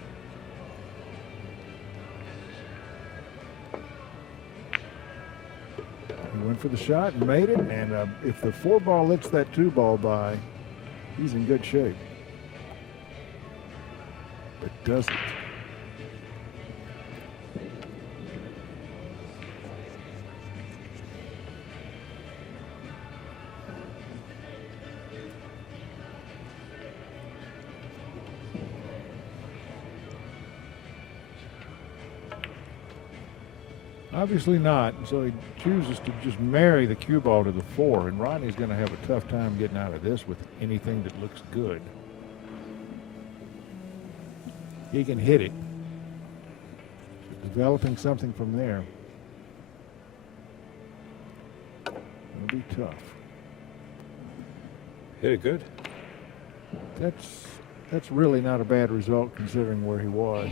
He went for the shot and made it, and if the 4 ball lets that 2 ball by, he's in good shape. But does it? Obviously not. So he chooses to just marry the cue ball to the 4, and Rodney's going to have a tough time getting out of this with anything that looks good. He can hit it. Developing something from there. It'll be tough. Hit it good. That's really not a bad result considering where he was.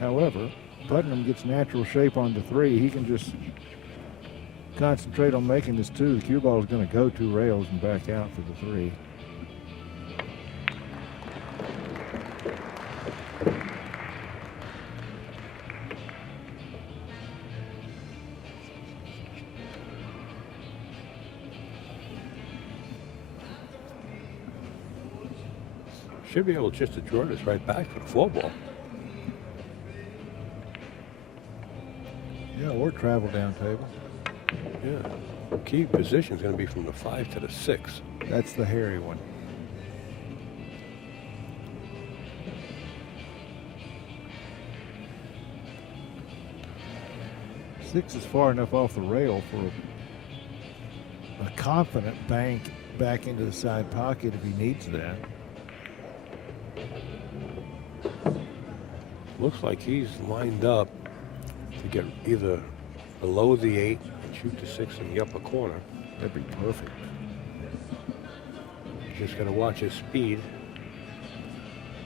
However, Putnam gets natural shape on the 3. He can just concentrate on making this 2. The cue ball is going to go 2 rails and back out for the 3. Should be able just to draw this right back for the 4 ball. Yeah, or travel down table. Yeah. Key position is going to be from the 5 to the 6. That's the hairy one. Six is far enough off the rail for a confident bank back into the side pocket if he needs that. Looks like he's lined up to get either below the 8 and shoot the 6 in the upper corner. That'd be perfect. He's just got to watch his speed.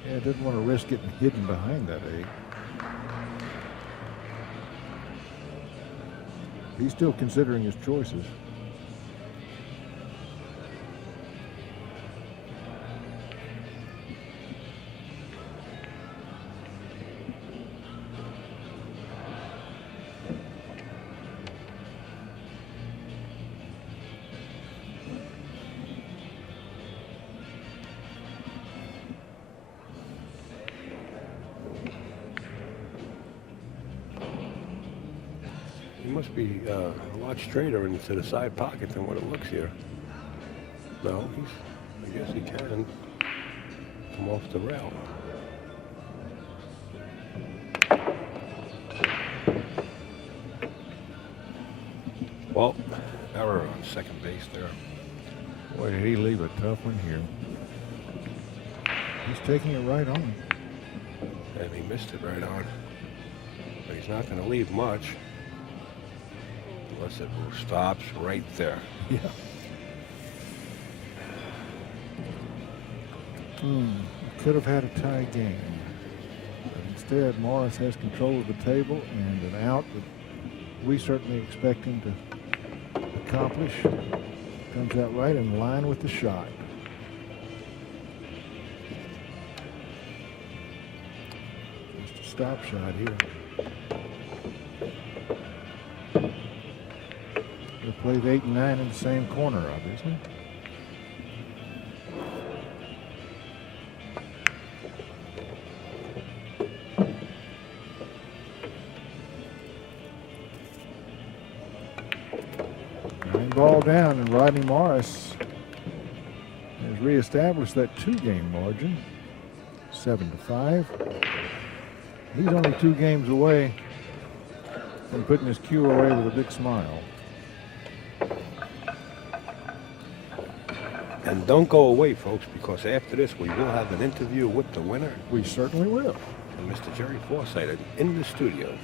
Yeah, doesn't want to risk getting hidden behind that 8. He's still considering his choices. Must be a lot straighter into the side pocket than what it looks here. No, I guess he can come off the rail. Well, error on second base there. Boy, did he leave a tough one here. He's taking it right on. And he missed it right on. But he's not going to leave much. Unless it stops right there. Yeah. Could have had a tie game. But instead, Morris has control of the table and an out that we certainly expect him to accomplish. Comes out right in line with the shot. Just a stop shot here. They played 8 and 9 in the same corner, obviously. Ball down, and Rodney Morris has reestablished that 2-game margin, 7-5. He's only 2 games away from putting his cue away with a big smile. And don't go away, folks, because after this we will have an interview with the winner. We certainly will. And Mr. Jerry Forsythe in the studio.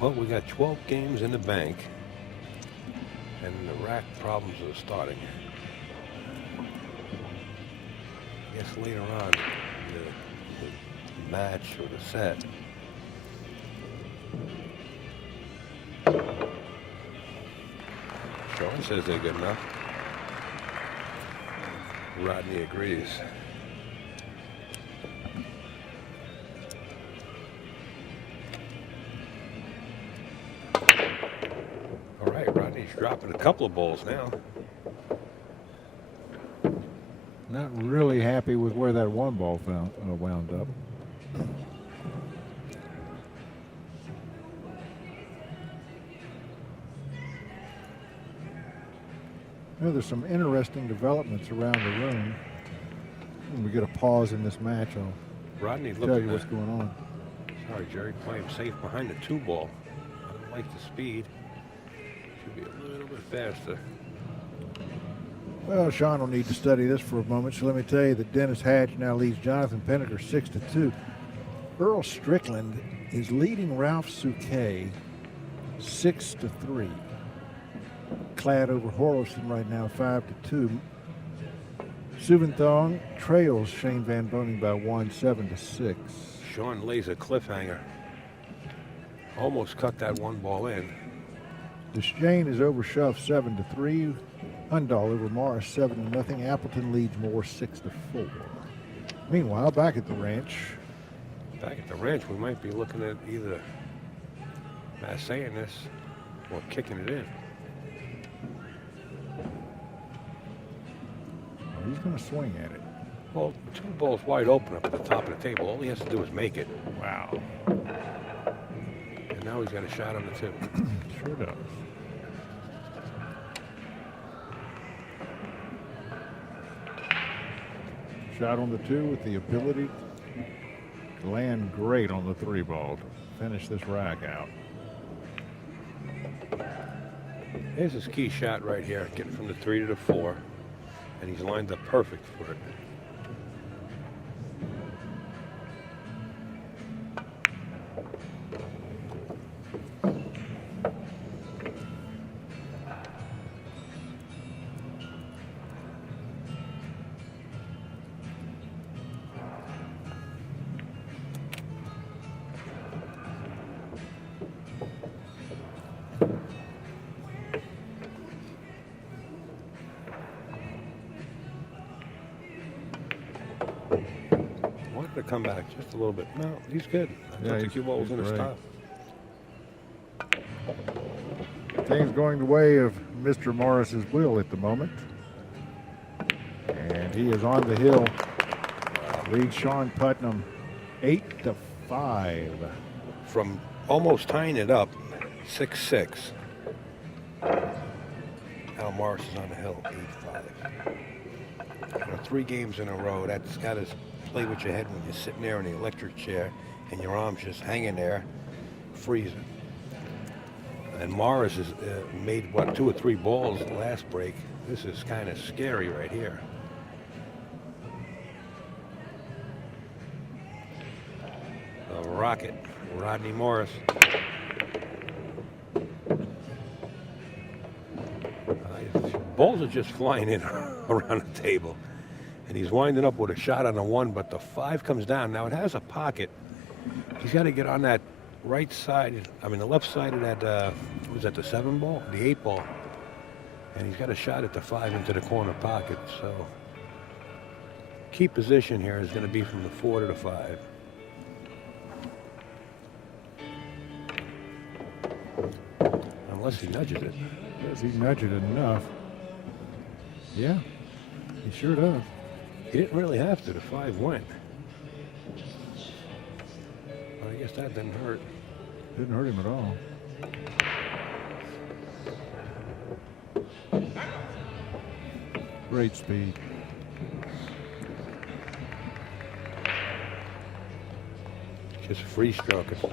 Well, we got 12 games in the bank, and the rack problems are starting. I guess later on, the match or the set. Shawn says they're good enough. Rodney agrees. All right, Rodney's dropping a couple of balls now. Not really happy with where that 1 ball wound up. You know, there's some interesting developments around the room. When we get a pause in this match, I'll Rodney tell looking you what's going on. Sorry, Jerry, playing safe behind the 2-ball. I don't like the speed. Should be a little bit faster. Well, Shawn will need to study this for a moment, so let me tell you that Dennis Hatch now leads Jonathan Penneker 6-2. Earl Strickland is leading Ralph Souquet 6-3. Clad over Horlison right now 5-2. Suventhong trails Shane Van Boening by 1, 7-6. Shawn lays a cliffhanger. Almost cut that 1 ball in. Deschain is over Shuff 7-3. Hundahl over Morris 7-0. Appleton leads Moore 6-4. Meanwhile, back at the ranch. Back at the ranch, we might be looking at either massaying this or kicking it in. He's going to swing at it. Well, 2 balls wide open up at the top of the table. All he has to do is make it. Wow. And now he's got a shot on the 2. Sure does. Shot on the 2 with the ability to land great on the 3 ball to finish this rack out. Here's his key shot right here, getting from the 3 to the 4. And he's lined up perfect for it. To come back just a little bit. No, he's good. I thought the cue ball was going to stop. Things going the way of Mr. Morris's will at the moment. And he is on the hill. Leads Shawn Putnam 8-5. From almost tying it up, 6-6. Now Morris is on the hill, 8-5. 3 games in a row. That's got to play with your head when you're sitting there in the electric chair and your arms just hanging there, freezing. And Morris has made, 2 or 3 balls last break. This is kind of scary right here. The Rocket, Rodney Morris. Balls are just flying in around the table. And he's winding up with a shot on the 1, but the 5 comes down. Now it has a pocket. He's got to get on that right side, the left side of that, was that the 7 ball? The 8 ball. And he's got a shot at the 5 into the corner pocket. So key position here is going to be from the 4 to the 5. Unless he nudges it. Does he nudge it enough? Yeah, he sure does. He didn't really have to. The 5 went. Well, I guess that didn't hurt. Didn't hurt him at all. Great speed. Just free stroking.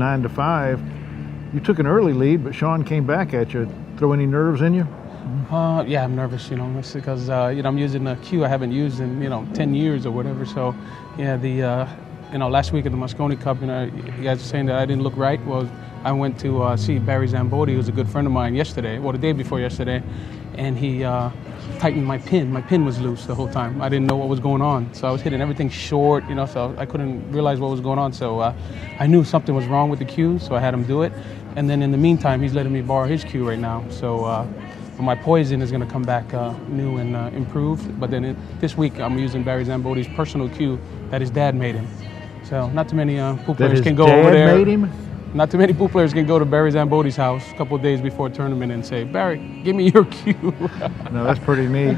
9-5. You took an early lead, but Shawn came back at you. Throw any nerves in you? Yeah, I'm nervous, it's because, I'm using a cue I haven't used in, 10 years or whatever. So, yeah, last week at the Moscone Cup, you guys are saying that I didn't look right. Well, I went to see Barry Zambodi, who's a good friend of mine, the day before yesterday, and he tightened my pin. My pin was loose the whole time. I didn't know what was going on. So I was hitting everything short, so I couldn't realize what was going on. So I knew something was wrong with the cue, so I had him do it. And then in the meantime, he's letting me borrow his cue right now. So my poison is going to come back new and improved. But then this week, I'm using Barry Zambodi's personal cue that his dad made him. So not too many pool players can go over there. Made him? Not too many pool players can go to Barry Zambodi's house a couple of days before a tournament and say, Barry, give me your cue. No, that's pretty neat.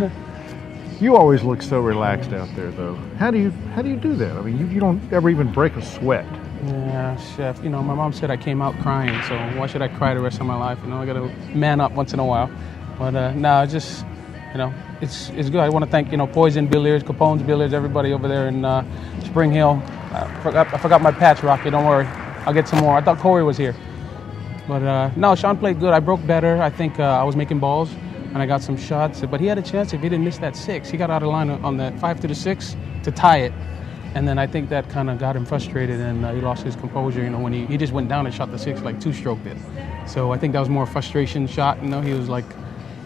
You always look so relaxed out there, though. How do you do that? I mean, you don't ever even break a sweat. Yeah, chef. My mom said I came out crying, so why should I cry the rest of my life? I got to man up once in a while. But no, just, it's good. I want to thank, Poison Billiards, Capone's Billiards, everybody over there in Spring Hill. I forgot my patch, Rocky. Don't worry. I'll get some more. I thought Corey was here. But no, Shawn played good. I broke better. I think I was making balls, and I got some shots. But he had a chance if he didn't miss that 6. He got out of line on that 5 to the 6 to tie it. And then I think that kind of got him frustrated, and he lost his composure, when he just went down and shot the 6 like two-stroked it. So I think that was more a frustration shot, he was like,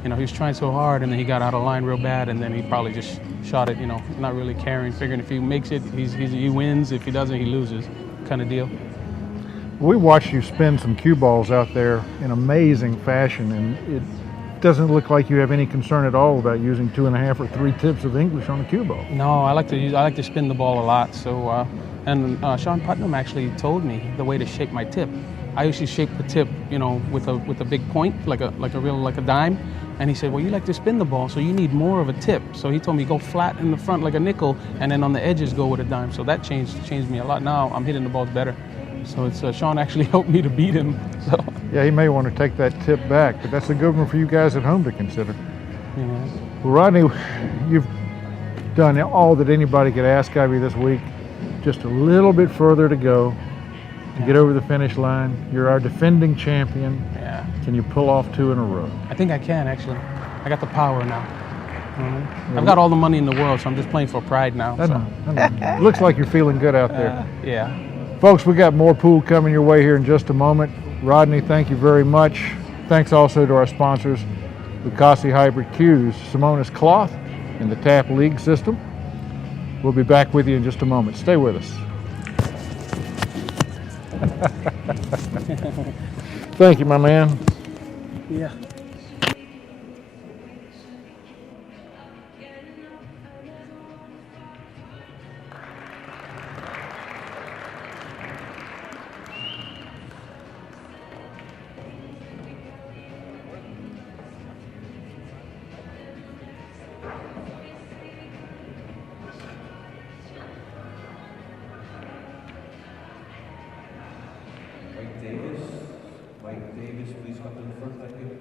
he was trying so hard, and then he got out of line real bad, and then he probably just shot it, not really caring, figuring if he makes it, he wins. If he doesn't, he loses, kind of deal. We watched you spin some cue balls out there in amazing fashion, and it doesn't look like you have any concern at all about using 2.5 or 3 tips of English on a cue ball. No, I like to spin the ball a lot. So, and Shawn Putnam actually told me the way to shape my tip. I usually shape the tip, with a big point, like a dime. And he said, well, you like to spin the ball, so you need more of a tip. So he told me go flat in the front like a nickel, and then on the edges go with a dime. So that changed me a lot. Now I'm hitting the balls better. So it's Shawn actually helped me to beat him. So. Yeah, he may want to take that tip back, but that's a good one for you guys at home to consider. Yeah. Well, Rodney, you've done all that anybody could ask of you this week. Just a little bit further to go to get over the finish line. You're our defending champion. Yeah. Can you pull off 2 in a row? I think I can, actually. I got the power now. I've got all the money in the world, so I'm just playing for pride now. I know. Looks like you're feeling good out there. Yeah. Folks, we got more pool coming your way here in just a moment. Rodney, thank you very much. Thanks also to our sponsors, Lucasi Hybrid Cues, Simonis Cloth, and the Tap League System. We'll be back with you in just a moment. Stay with us. Thank you, my man. Yeah. Mike Davis, please come to the front, thank you.